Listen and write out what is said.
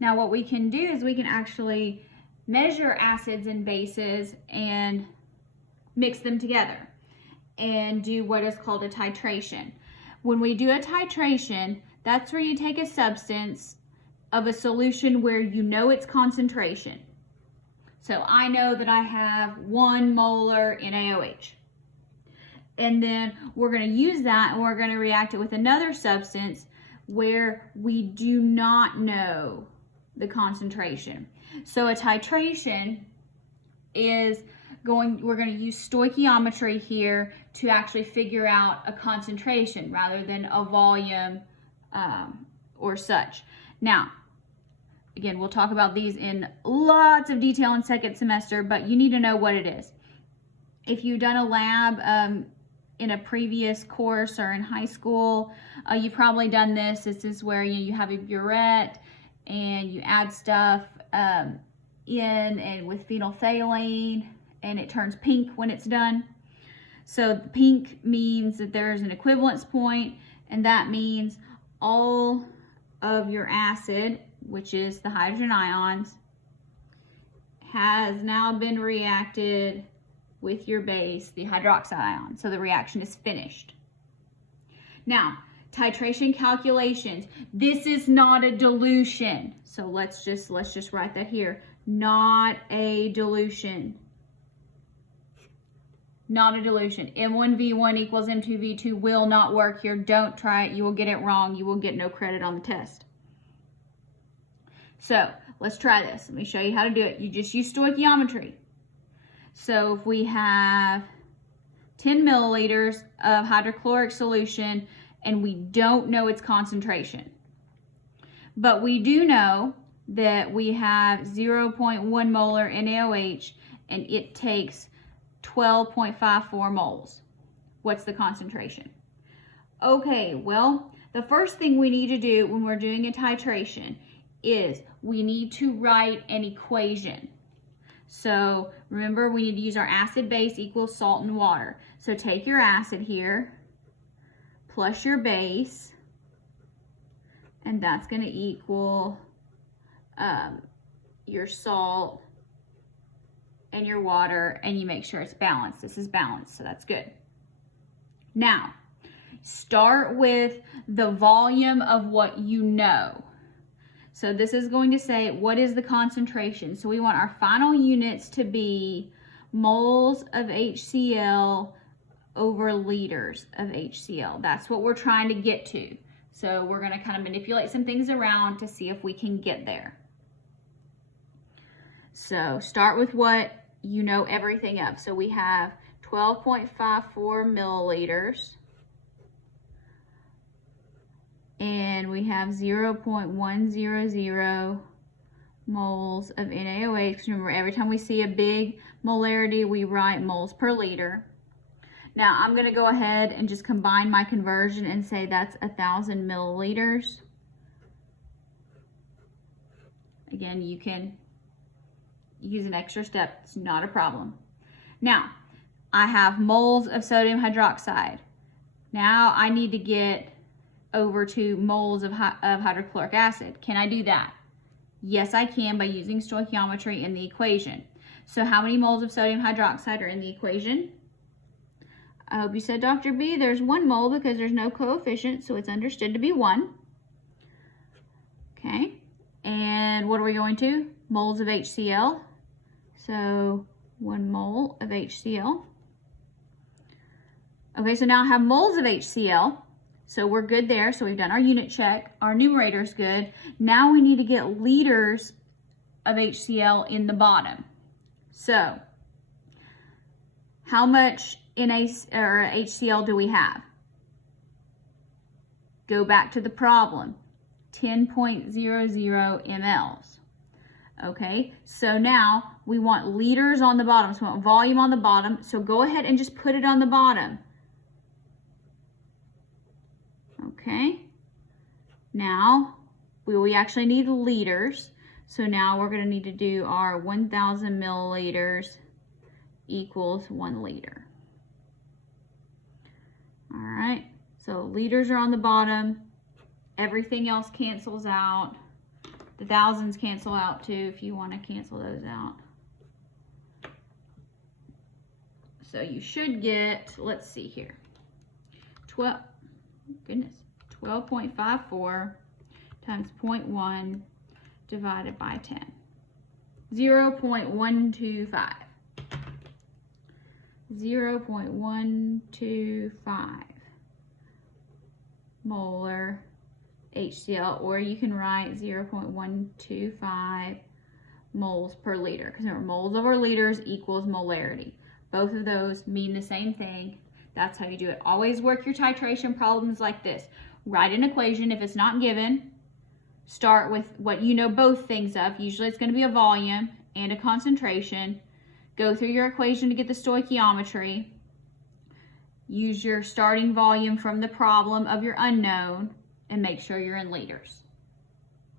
Now what we can do is we can actually measure acids and bases and mix them together and do what is called a titration. When we do a titration, that's where you take a substance of a solution where you know its concentration. So I know that I have 1 molar NaOH. And then we're going to use that and we're going to react it with another substance where we do not know the concentration. So a titration is we're going to use stoichiometry here to actually figure out a concentration rather than a volume or such. Now, again, we'll talk about these in lots of detail in second semester, but you need to know what it is. If you've done a lab in a previous course or in high school, you've probably done this. This is where you have a burette and you add stuff in and with phenolphthalein, and it turns pink when it's done. So pink means that there's an equivalence point, and that means all of your acid, which is the hydrogen ions, has now been reacted with your base, the hydroxide ion. So the reaction is finished. Now, titration calculations. This is not a dilution. So let's just write that here. Not a dilution. Not a dilution. M1V1 equals M2V2 will not work here. Don't try it. You will get it wrong. You will get no credit on the test. So let's try this. Let me show you how to do it. You just use stoichiometry. So if we have 10 milliliters of hydrochloric solution and we don't know its concentration, but we do know that we have 0.1 molar NaOH and it takes 12.54 moles. What's the concentration? Okay, well, the first thing we need to do when we're doing a titration is we need to write an equation. So remember, we need to use our acid base equals salt and water. So take your acid here plus your base, and that's going to equal your salt and your water, and you make sure it's balanced. This is balanced, so that's good. Now, start with the volume of what you know. So this is going to say, what is the concentration? So we want our final units to be moles of HCl over liters of HCl. That's what we're trying to get to. So we're going to kind of manipulate some things around to see if we can get there. So start with what you know everything of. So we have 12.54 milliliters. And we have 0.100 moles of NaOH. Remember, every time we see a big molarity, we write moles per liter. Now, I'm going to go ahead and just combine my conversion and say that's 1,000 milliliters. Again, you can use an extra step. It's not a problem. Now, I have moles of sodium hydroxide. Now, I need to get over to moles of hydrochloric acid. Can I do that? Yes, I can by using stoichiometry in the equation. So how many moles of sodium hydroxide are in the equation? I hope you said, Dr. B, there's 1 mole because there's no coefficient, so it's understood to be 1. Okay, and what are we going to? Moles of HCl. So 1 mole of HCl. Okay, so now I have moles of HCl. So we're good there. So we've done our unit check. Our numerator's good. Now we need to get liters of HCl in the bottom. So how much HCl do we have? Go back to the problem. 10.00 mLs. Okay, so now we want liters on the bottom. So we want volume on the bottom. So go ahead and just put it on the bottom. Okay, now we actually need liters. So now we're going to need to do our 1,000 milliliters equals 1 liter. All right, so liters are on the bottom. Everything else cancels out. The thousands cancel out too if you want to cancel those out. So you should get, let's see here, 12.54 times 0.1 divided by 10. 0.125. 0.125 molar HCl, or you can write 0.125 moles per liter, because remember, moles over liters equals molarity. Both of those mean the same thing. That's how you do it. Always work your titration problems like this. Write an equation. If it's not given, start with what you know both things of. Usually it's going to be a volume and a concentration. Go through your equation to get the stoichiometry. Use your starting volume from the problem of your unknown and make sure you're in liters.